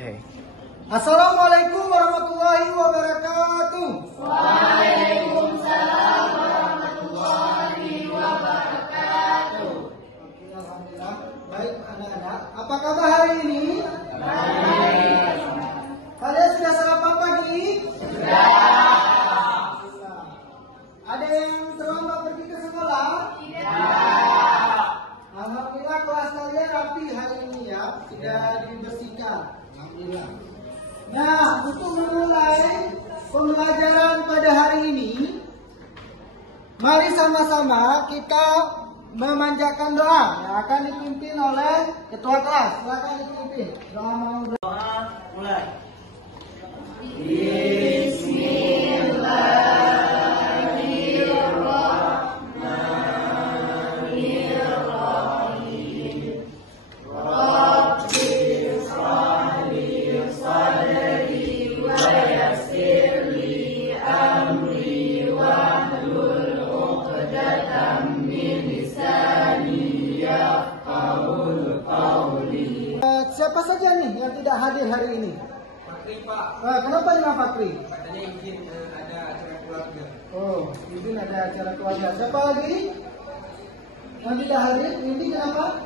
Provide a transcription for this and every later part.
Assalamualaikum warahmatullahi wabarakatuh. Waalaikumsalam warahmatullahi wabarakatuh. Alhamdulillah. Baik anak-anak, apa kabar hari ini? Baik. Kalian sudah sarapan pagi? Sudah. Ada yang terlambat pergi ke sekolah? Tidak. Alhamdulillah kelas kalian rapi hari ini ya, sudah dibersihkan. Alhamdulillah. Nah, untuk memulai pembelajaran pada hari ini, mari sama-sama kita memanjatkan doa yang akan dipimpin oleh ketua kelas. Silakan dipimpin. Doa mulai. Siapa saja nih yang tidak hadir hari ini? Fakri, Pak. Kenapa dengan Fakri? Katanya izin ada acara keluarga. Oh, izin ada acara keluarga. Siapa lagi yang tidak hadir? Windy kenapa?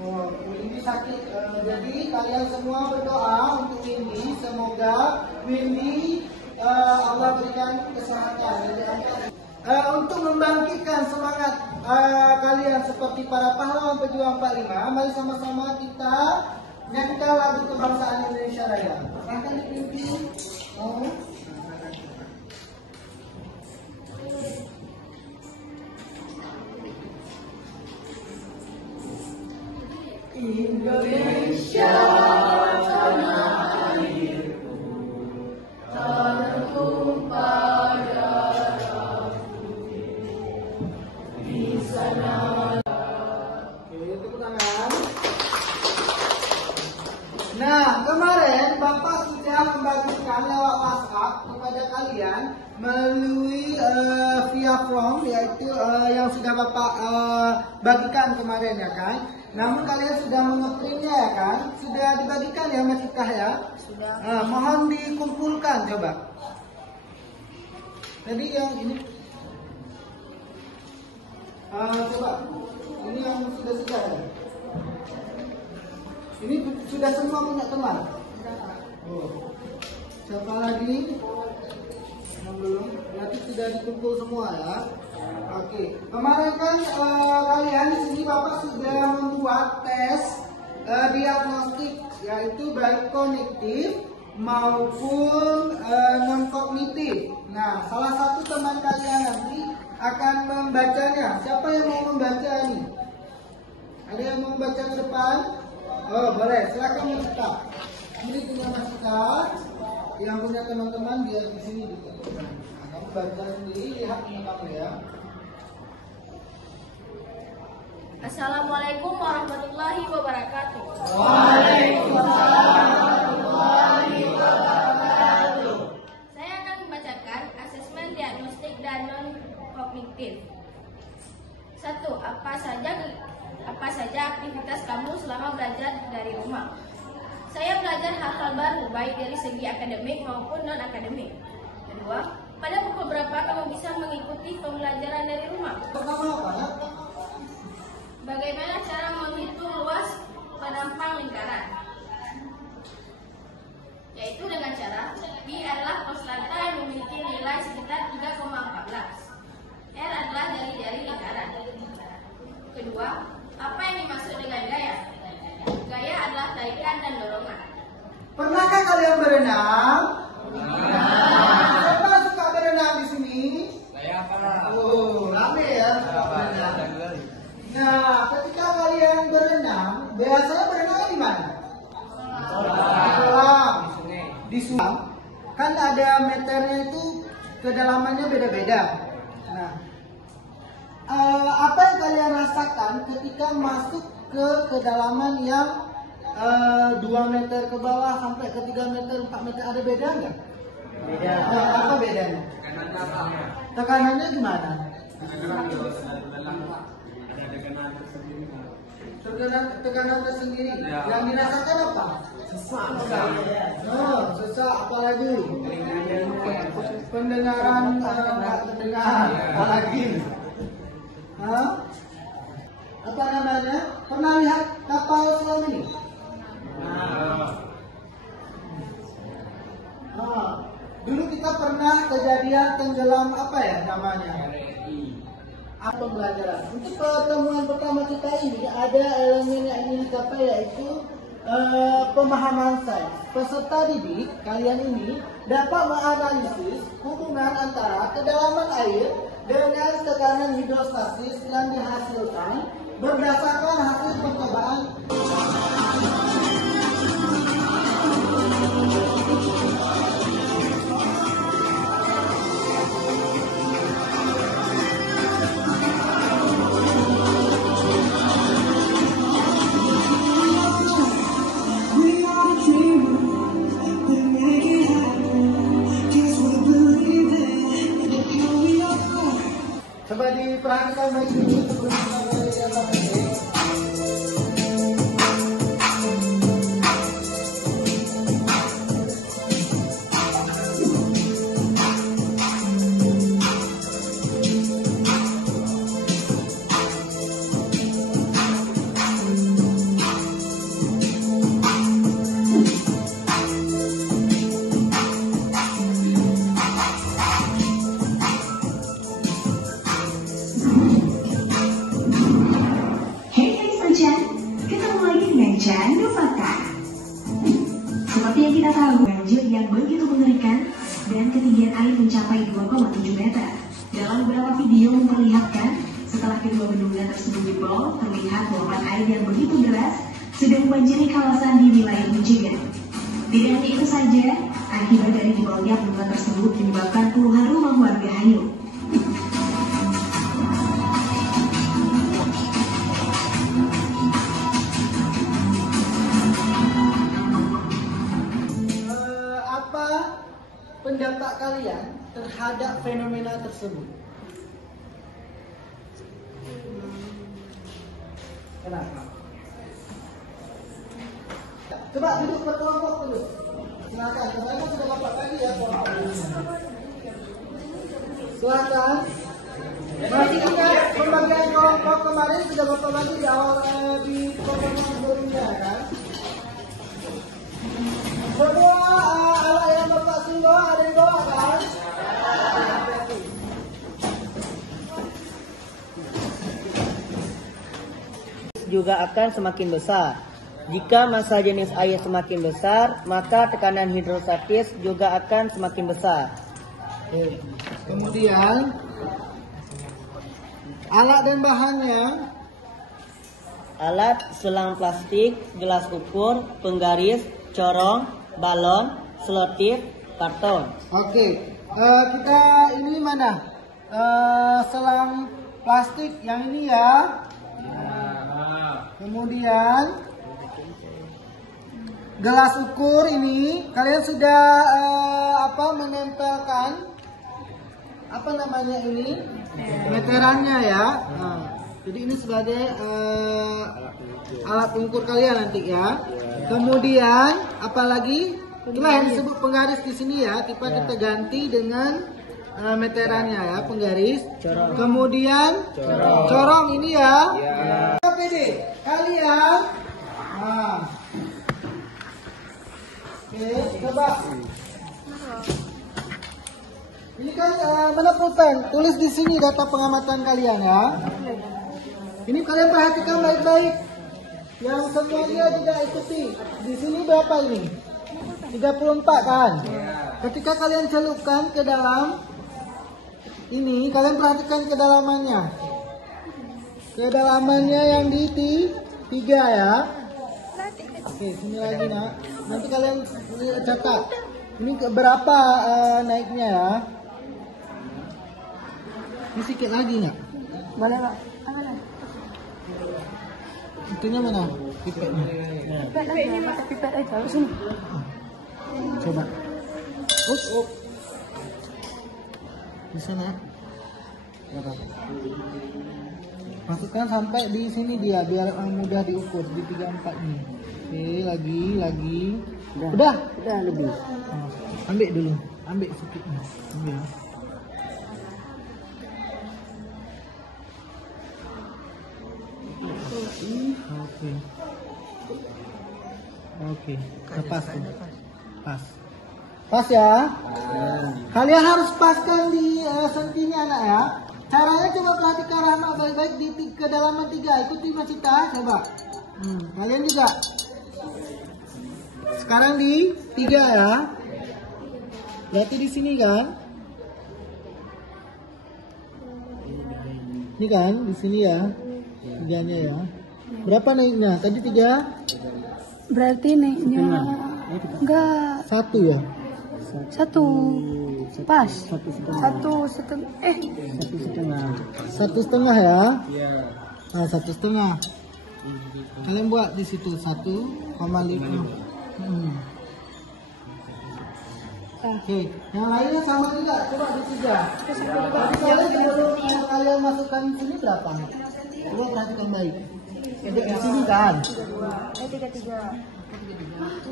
Oh, Windy sakit. Jadi kalian semua berdoa untuk Windy. Semoga Windy Allah berikan kesehatan. Untuk membangkitkan semangat kalian seperti para pahlawan pejuang 45, mari sama-sama kita nyanyikan lagu kebangsaan Indonesia Raya. Akan dipimpin. Indonesia tanah airku, tertumpah darahku di sana. Oke, tepuk tangan. Nah, kemarin Bapak sudah membagikan lewat WhatsApp kepada kalian melalui via form, yaitu yang sudah Bapak bagikan kemarin ya kan. Namun kalian sudah mengeprintnya ya kan? Sudah dibagikan ya Mas Iftah ya? Sudah. Mohon dikumpulkan coba. Tadi yang ini. Coba. Ini yang sudah ya? Ini sudah semua punya teman? Oh. Siapa lagi? Yang belum? Berarti sudah dikumpul semua ya? Oke. Kemarin kan kalian di sini Bapak sudah membuat tes diagnostik, yaitu baik kognitif maupun non kognitif. Nah, salah satu teman kalian nanti akan membacanya. Siapa yang mau membaca nih? Ada yang mau membaca ke depan? Oh, boleh. Silakan Mas. Ini punya Mas. Yang punya teman-teman biar di sini ditentukan. Nah, kamu baca sendiri, lihat punya kamu ya. Assalamualaikum warahmatullahi wabarakatuh. Waalaikumsalam warahmatullahi wabarakatuh. Saya akan membacakan asesmen diagnostik dan non kognitif. 1. Apa saja aktivitas kamu selama belajar dari rumah? Saya belajar hal-hal baru baik dari segi akademik maupun non akademik. 2. Pada pukul berapa kamu bisa mengikuti pembelajaran dari rumah? Pertama apa ya? Bagaimana cara menghitung luas penampang lingkaran? Yaitu dengan cara I adalah konstanta yang memiliki nilai sekitar 3,14. R adalah jari-jari lingkaran. Kedua, apa yang dimaksud dengan gaya? Gaya adalah tarikan dan dorongan. Pernahkah kalian berenang? Siapa suka berenang di sini? Saya Pak. Oh, rame ya suka berenang. Nah, ketika kalian berenang, biasanya berenangnya di mana? Di kolam, di sungai. Kan ada meternya itu, kedalamannya beda-beda. Nah, apa yang kalian rasakan ketika masuk ke kedalaman yang 2 meter ke bawah sampai ke 3 meter, 4 meter, ada beda nggak? Beda. Apa bedanya? Tekanannya gimana? tekanan tersendiri. Ya. Yang dirasakan apa? Sesak. Sesak, apalagi pendengaran nggak terdengar, apalagi. Apa namanya? Pernah lihat kapal selam ini? Dulu kita pernah kejadian tenggelam apa ya namanya? Apa pembelajaran? Untuk pertemuan pertama kita ini ada elemen yang ingin dicapai yaitu pemahaman sains. Peserta didik kalian ini dapat menganalisis hubungan antara kedalaman air dengan tekanan hidrostatis yang dihasilkan berdasarkan hasil percobaan. Coba diperhatikan baik ini sebelum kita mulai yang seperti yang kita tahu, banjir yang begitu mengerikan dan ketinggian air mencapai 2,7 meter. Dalam beberapa video memperlihatkan setelah kedua bendungan tersebut jebol, terlihat luapan air yang begitu deras sudah membanjiri kawasan di wilayah Michigan. Tidak hanya itu saja, akibat dari jebolnya bendungan tersebut menyebabkan puluhan rumah warga hanyut. pendapat kalian terhadap fenomena tersebut? Kenapa? Coba duduk berkelompok dulu. Silakan, saya sudah dapat tadi ya. Silakan. Masih ingat pembagian kelompok kemarin sudah bapak bagi di awal di pertemuan sebelumnya kan? Semua alat yang bapak suruh ada di bawah kan? Juga akan semakin besar. Jika massa jenis air semakin besar, maka tekanan hidrostatis juga akan semakin besar. Oke. Kemudian alat dan bahannya: alat selang plastik, gelas ukur, penggaris, corong, balon, selotip, karton. Oke, kita ini mana? Selang plastik yang ini ya. Kemudian gelas ukur ini kalian sudah menempelkan apa namanya ini meterannya ya. Jadi ini sebagai alat pengukur kalian nanti ya. Kemudian apalagi itulah yang disebut penggaris di sini ya. Kita ganti dengan meterannya ya, penggaris. Kemudian corong ini ya. PD kalian. Oke, coba. Ini kan mana pulpen? Tulis di sini data pengamatan kalian ya. Ini kalian perhatikan baik-baik. Yang semuanya tidak ikuti. Di sini berapa ini? 34 kan? Ketika kalian celupkan ke dalam ini, kalian perhatikan kedalamannya. Kedalamannya yang di 3 ya. Oke, sini lagi nak. Nanti kalian catat. Ini berapa naiknya ya? Ini sedikit lagi nggak? Boleh Pak. Itunya mana? Pipetnya. Pipetnya pakai pipet aja sini. Coba. Up. Di sana. Berapa? Masukkan sampai di sini dia biar mudah diukur di 34 ini. Oke, lagi. Udah lebih. Ambil dulu, ambil sedikitnya. Ambil. Oke, lepas tuh. Pas ya. Kalian harus paskan di sentinya anak ya. Caranya coba perhatikan Rahma baik-baik di kedalaman 3. Ikuti Mas Cita, coba. Kalian juga. Sekarang di 3 ya. Berarti di sini kan? Ini kan di sini ya. 3-nya ya. Berapa naiknya? Tadi 3? Berarti naiknya enggak 1 ya. 1 pas 1,5 1,5 ya. Nah, 1,5. Kalian buat di situ 1,5. Oke, yang lainnya sama juga. Coba di 3. Kalau kalian masukkan di sini berapa? Coba perhatikan baik. Di sini kan? 33.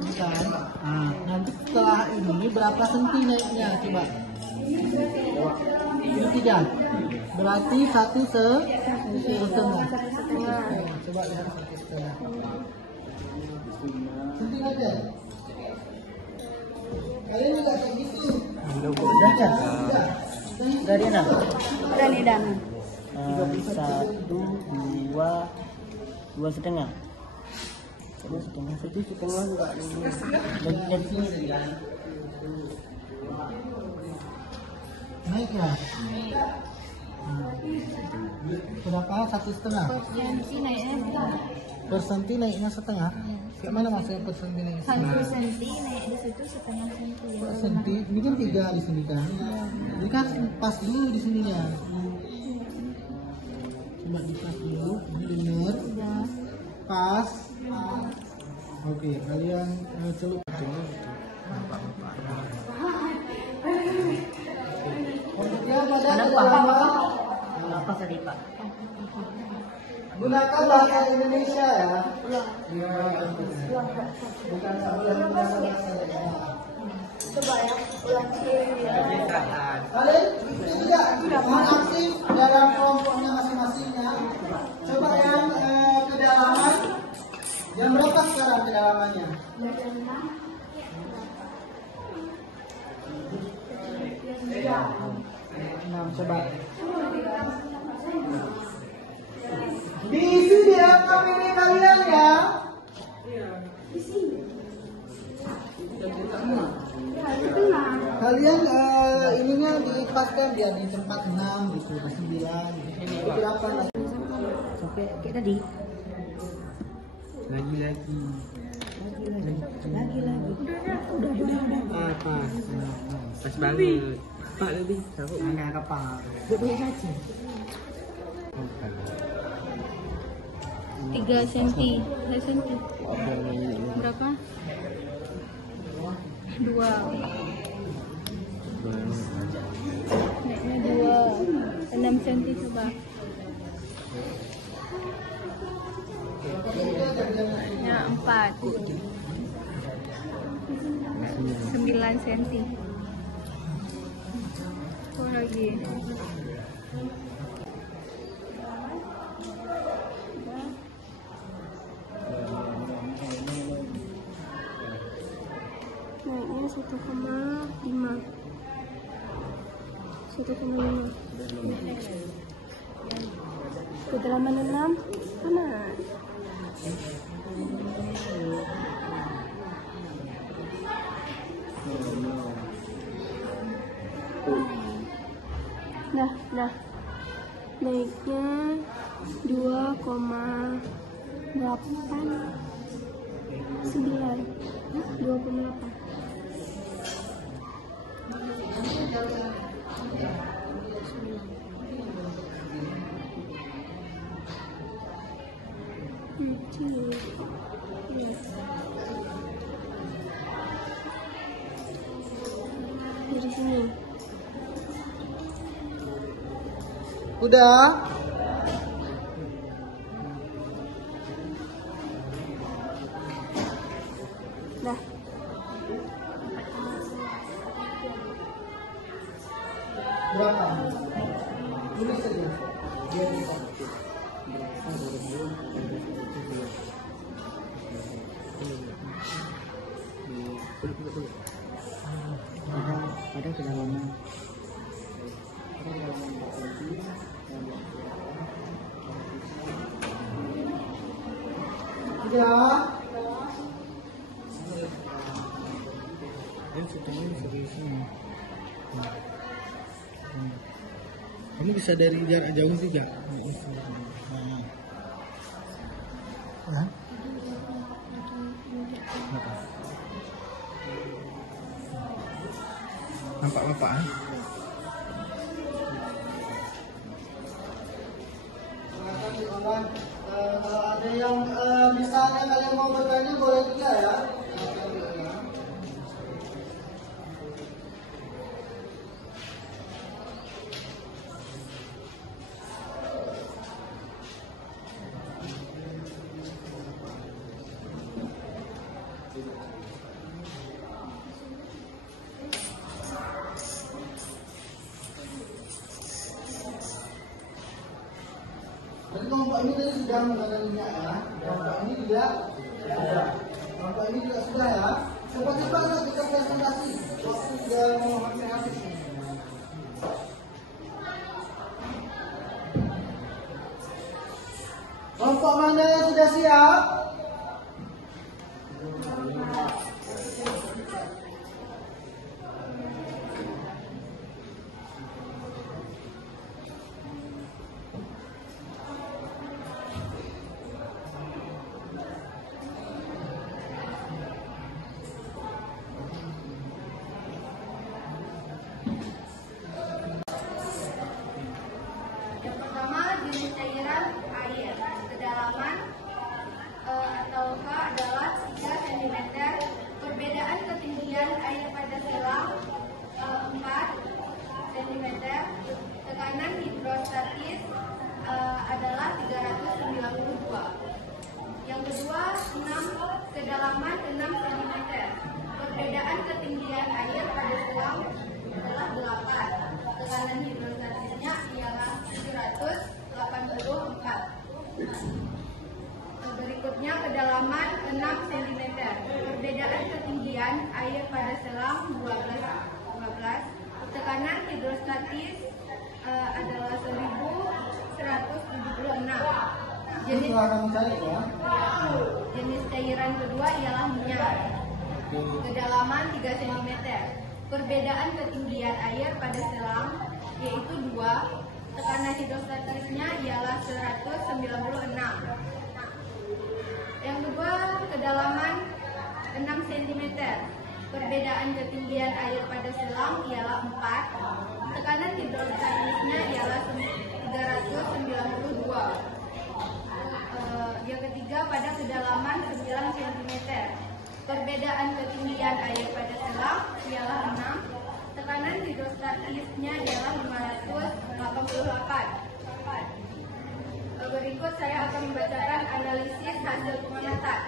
Bukan. Nah, nanti setelah ini berapa senti naiknya? Coba. Ini 3. Berarti 1,5. Coba lihat 1,5. Senti aja. Kalian juga kayak gitu. Baca. Dari 6. Dan dan 1, 2, 2,5. 1,5 juga dari sini. Naik ya? Berapa? 1,5. senti naiknya Per senti naiknya setengah. Kayak mana maksudnya per senti naiknya setengah? 1 senti naik di situ setengah senti. Per senti, ini kan 3 di sini kan? Ini kan pas dulu di sininya. Coba dipas dulu, ini bener. Pas. Oke, kalian celup. Apa tadi Pak? Gunakan bahasa Indonesia ya. Bukan gunakan bahasa Indonesia. Kalian tidak aktif dalam kelompoknya masing-masingnya. Coba yang kedalaman. Jam berapa sekarang kedalamannya? 6. Coba. Diisi di rekam ini kalian ya. Kalian ininya diipaskan dia di tempat 6 gitu, di 9 gitu. Berapa lagi? Sampai kayak tadi. Lagi. Pas banget. Pak lebih. Mana kapal? Buat saja. 3 senti. Berapa? 2. Naiknya 2. 6 senti coba. Naiknya 4. 9 senti. Oh lagi. Naiknya 1,5. 1,5. Kedalaman 6 panas. Nah. Naiknya 2,8. 9. 2,8. Dari sini. Udah? kedalaman. Ya. Dan setelahnya serius ini. Ini bisa dari jarak jauh juga. Hah? Nampak bapak? Silakan kawan. Kalau ada yang misalnya kalian mau bertanya boleh juga ya. Dan kelompok ini tadi sudah mengenalinya ya. Kelompok ini juga sudah. Kelompok ini juga sudah ya. Cepat-cepat kita presentasi. Waktu sudah mau habis. Kelompok mana yang sudah siap? Yang pertama, jenis cairan air. Kedalaman ataukah adalah 3 cm. Perbedaan ketinggian air pada selang 4 cm. Tekanan hidrostatis adalah 392. Yang kedua, kedalaman 6 cm. Perbedaan ketinggian air pada selang adalah 8. Tekanan hidrostatisnya ialah 184. Berikutnya kedalaman 6 cm. Perbedaan ketinggian air pada selang 12. Tekanan hidrostatis adalah 1176. Ini silahkan mencari ya. Jenis cairan kedua ialah minyak. Kedalaman 3 cm. Perbedaan ketinggian air pada selang yaitu 2. Tekanan hidrostatisnya ialah 196. Yang kedua, kedalaman 6 cm. Perbedaan ketinggian air pada selang ialah 4. Tekanan hidrostatisnya ialah 392. Yang ketiga, pada kedalaman 9 cm. Perbedaan ketinggian air pada selang ialah 6. Tekanan hidrostatisnya ialah 588. Berikut saya akan membacakan analisis hasil pengamatan.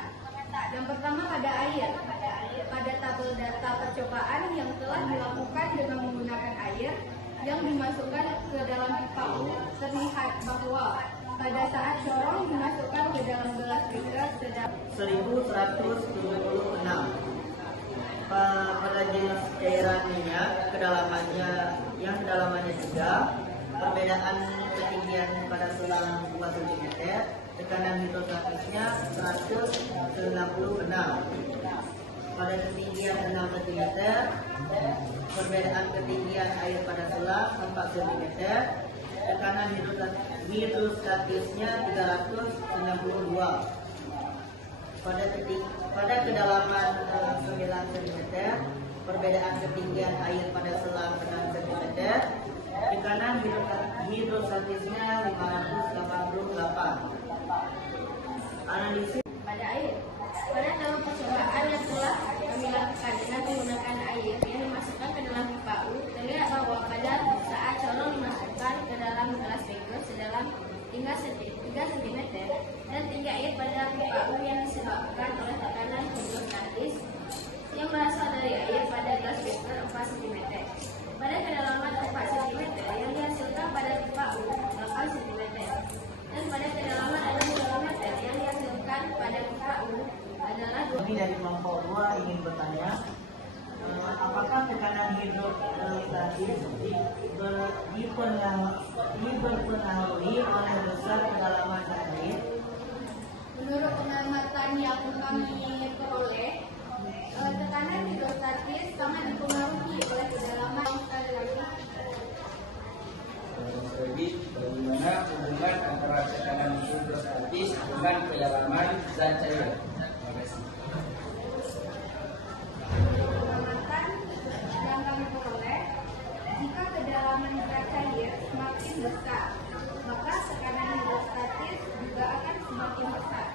Yang pertama, pada air. Pada tabel data percobaan yang telah dilakukan dengan menggunakan air yang dimasukkan ke dalam pipa U, terlihat bahwa pada saat corong dimasukkan ke dalam gelas beker sedang 1176. Pada jenis cairan minyak yang kedalamannya 3, perbedaan ketinggian pada selang 2 cm, tekanan hidrostatisnya 196. Pada ketinggian 6 cm, perbedaan ketinggian air pada selang 4 cm, tekanan hidrostatisnya 392. Pada kedalaman 9 cm, perbedaan ketinggian air pada selang 6 cm, tekanan hidrostatisnya 588. Analisis pada air. Pada dalam percobaan yang telah kami lakukan dengan menggunakan air yang dimasukkan ke dalam pipa U, terlihat bahwa pada saat corong dimasukkan ke dalam gelas beker sedalam 3 cm dan tinggi air pada pipa U yang disebabkan oleh tekanan hidrostatis yang berasal dari air pada gelas beker 4 cm. Pada kedalaman 4 cm yang dihasilkan pada pipa U 8 cm dan pada kedalaman 6 cm yang dihasilkan pada pipa U adalah 2. Ini dari kelompok 2 ingin bertanya, apakah tekanan dipengaruhi oleh besar kedalaman air. Menurut pengamatan yang kami peroleh, tekanan hidrostatis sangat dipengaruhi oleh kedalaman bagaimana hubungan antara tekanan hidrostatis dengan kedalaman zat cair? Pengamatan yang kami peroleh, jika kedalaman zat cair semakin besar, maka tekanan hidrostatis juga akan semakin besar.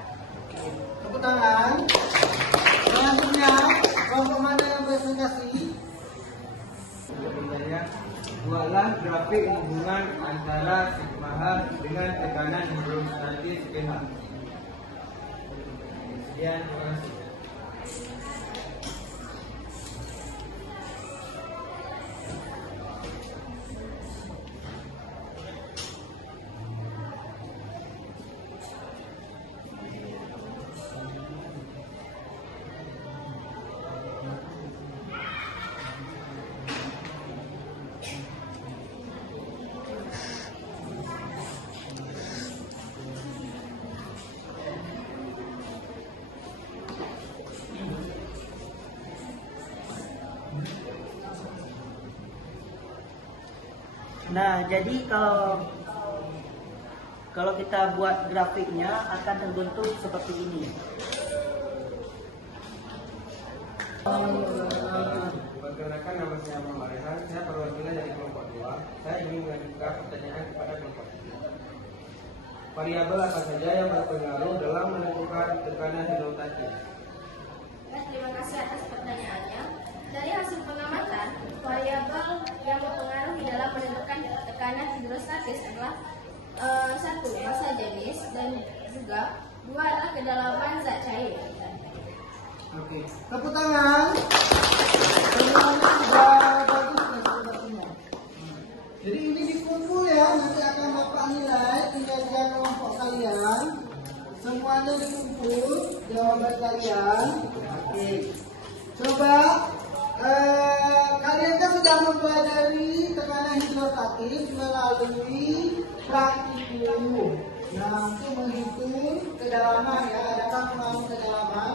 Tepuk tangan. Selanjutnya, kelompok mana yang presentasi? Berikutnya, buatlah grafik hubungan antara sigma H dengan tekanan hidrostatis pH. Sekian, terima kasih. Nah, jadi kalau kita buat grafiknya akan terbentuk seperti ini. Perkenalkan, nama saya Muhammad Rehan. Saya perwakilan dari kelompok 2. Saya ingin mengajukan pertanyaan kepada kelompok 3. Variabel apa saja yang berpengaruh dalam menentukan tekanan hidrostatis? Terima kasih atas pertanyaannya. Dari hasil pengamatan, variabel yang berpengaruh dalam menentukan tekanan hidrostatis adalah 1. Massa jenis dan juga 2 adalah kedalaman zat cair. Oke, tepuk tangan. Semuanya sudah bagus presentasinya. Jadi ini dikumpul ya, nanti akan dapat nilai tinggal dia kelompok kalian. Semuanya dikumpul jawaban kalian. Oke, coba kalian kan sudah mempelajari tekanan hidrostatis melalui praktikum. Nah, untuk menghitung kedalaman ya, adakah pengaruh kedalaman?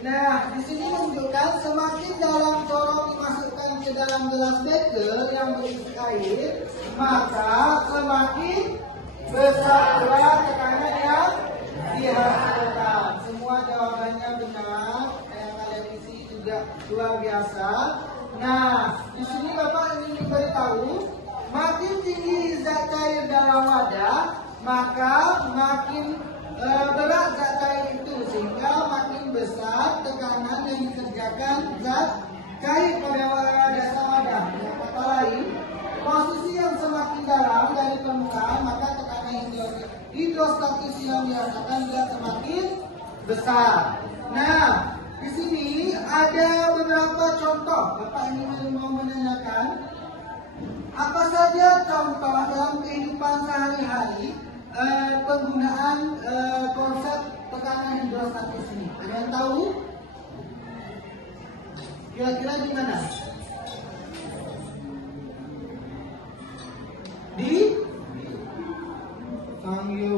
Nah, di sini menunjukkan semakin dalam corong dimasukkan ke dalam gelas beker yang berisi air, maka semakin besar pula tekanan yang dihasilkan. Semua jawabannya benar, yang kalian isi juga luar biasa. Nah, di sini Bapak ingin memberitahu, makin tinggi zat cair dalam wadah, maka makin berat zat cair itu, sehingga makin besar tekanan yang dikerjakan zat cair pada dasar wadah. Dengan kata lain, posisi yang semakin dalam dari permukaan, maka tekanan hidrostatis yang dirasakan juga semakin besar. Nah, di sini ada beberapa contoh. Bapak ini mau menanyakan, apa saja contoh dalam kehidupan sehari-hari penggunaan konsep tekanan hidrostatis ini? Ada yang tahu? Kira-kira di mana? Di Sangyu.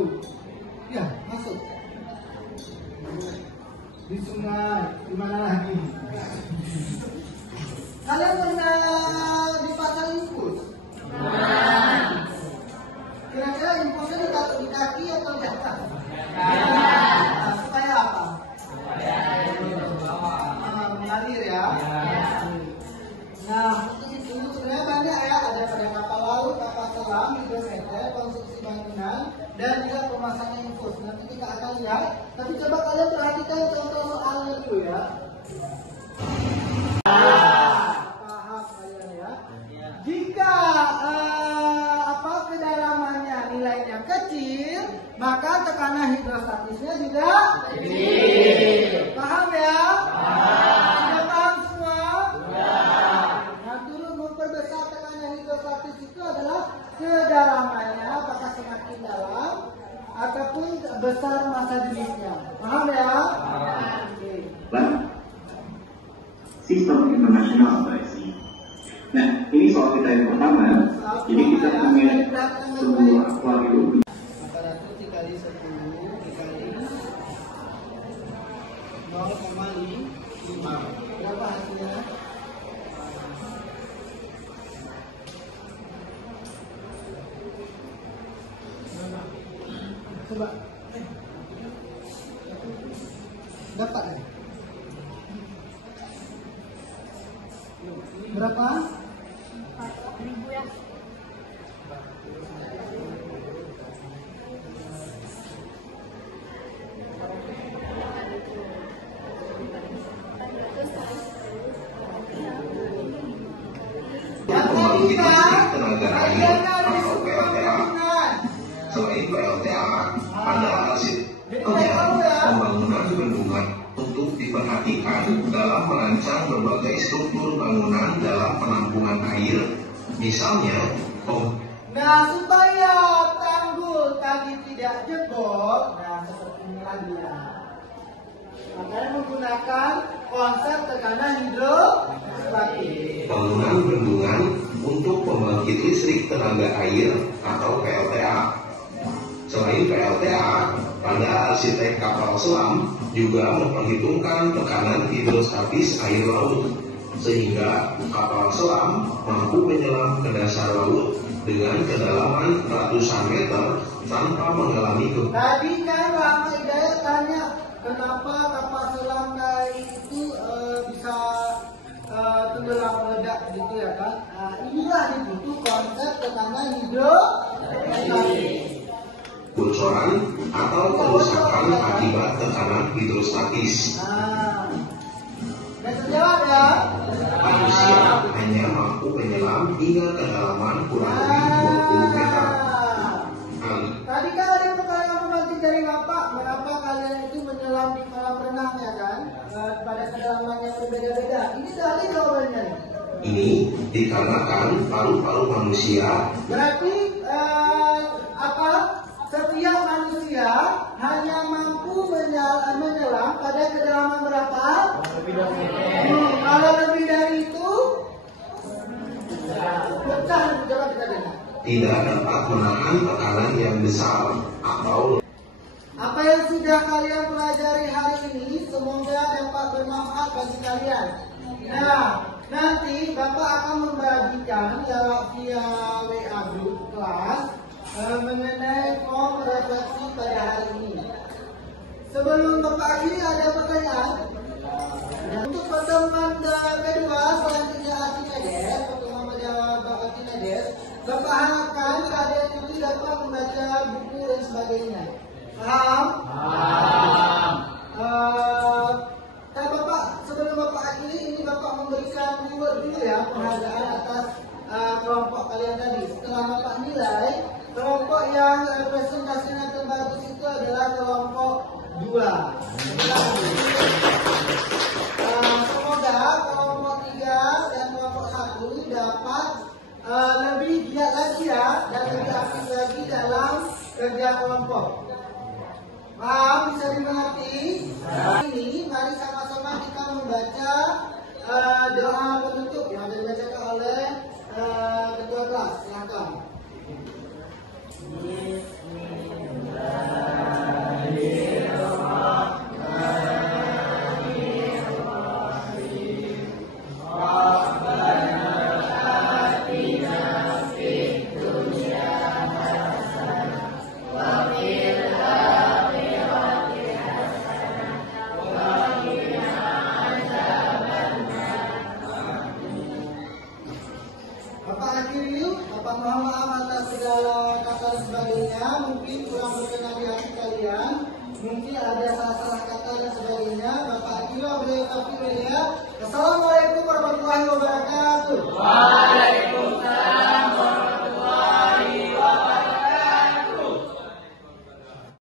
Ya, masuk. Di sungai, di mana lagi? Kalian pernah dipasang infus? Kira-kira infusnya ditaruh di kaki atau di atas? Nah, supaya apa? Mengalir ya. Nah, untuk itu sebenarnya banyak ya, ada pada kapal laut, kapal selam, hidrometer, konstruksi bangunan, dan juga pemasangan infus. Nanti kita akan lihat. Tapi coba kalian perhatikan contoh soalnya dulu ya. Paham kalian ya? Jika kedalamannya nilainya kecil, maka tekanan hidrostatisnya juga kecil. Paham ya? Sudah paham semua? Nah, turut memperbesar tekanan hidrostatis itu adalah kedalamannya, apakah semakin dalam ataupun besar massa jenisnya. Paham ya? Oke. Sistem internasional, Mbak Esi. Nah, ini soal kita yang pertama, jadi kita punya sebuah akuarium. 400 dikali 10 dikali 0,5. Berapa hasilnya? Coba. Dapat ya? Berapa? 4.000 ya. Pembangkit listrik tenaga air atau PLTA. Selain PLTA, ada arsiteknya pembangunan bendungan untuk diperhatikan dalam merancang berbagai struktur bangunan dalam penampungan air, misalnya Nah, supaya tanggul tadi tidak jebol, nah seperti ini lagi ya. Makanya menggunakan konsep tekanan hidrostatik. bangunan bendungan untuk pembangkit listrik tenaga air atau PLTA. Selain PLTA, pada arsitek kapal selam juga memperhitungkan tekanan hidrostatis air laut, sehingga kapal selam mampu menyelam ke dasar laut dengan kedalaman ratusan meter tanpa mengalami Tadi kan Rahma Hidayat tanya, kenapa kapal selam itu bisa tenggelam meledak gitu ya kan? Nah, inilah itu konsep tekanan hidrostatik. bocoran atau kerusakan akibat tekanan hidrostatis. Nah, dan terjawab ya. Manusia hanya mampu menyelam hingga kedalaman kurang lebih 20 meter. Tadi kan ada pertanyaan romantis dari Bapak, mengapa kalian itu menyelam di kolam renang ya kan? Pada kedalaman yang berbeda-beda. Ini tadi jawabannya. Ini dikarenakan paru-paru manusia Berarti setiap manusia hanya mampu menyelam pada kedalaman berapa? Kalau lebih dari itu, pecah jawab kita dengar. tidak dapat menahan tekanan yang besar atau Apa yang sudah kalian pelajari hari ini semoga dapat bermanfaat bagi kalian. Nah, nanti Bapak akan membagikan via WA group kelas mengenai form refleksi pada hari ini. Sebelum Bapak akhiri ada pertanyaan. Untuk pertemuan kedua selanjutnya Archimedes, pertemuan pada Archimedes, Bapak harapkan kalian itu dapat membaca buku dan sebagainya. Paham? Bapak, sebelum Bapak akhiri ini Bapak memberikan reward dulu ya, penghargaan atas kelompok kalian tadi. Setelah Bapak nilai, kelompok yang presentasinya terbagus itu adalah kelompok 2. Semoga kelompok 3 dan kelompok 1 dapat lebih giat lagi ya, dan lebih aktif lagi dalam kerja kelompok. Paham? Bisa dimengerti? Ini mari sama-sama kita membaca doa penutup yang dibacakan oleh ketua kelas. Silakan. Bapak akhiri yuk. Bapak mohon maaf atas segala kata dan sebagainya. Mungkin kurang berkenan di hati kalian. Mungkin ada salah-salah kata dan sebagainya. Bapak akhiri. Assalamualaikum warahmatullahi wabarakatuh.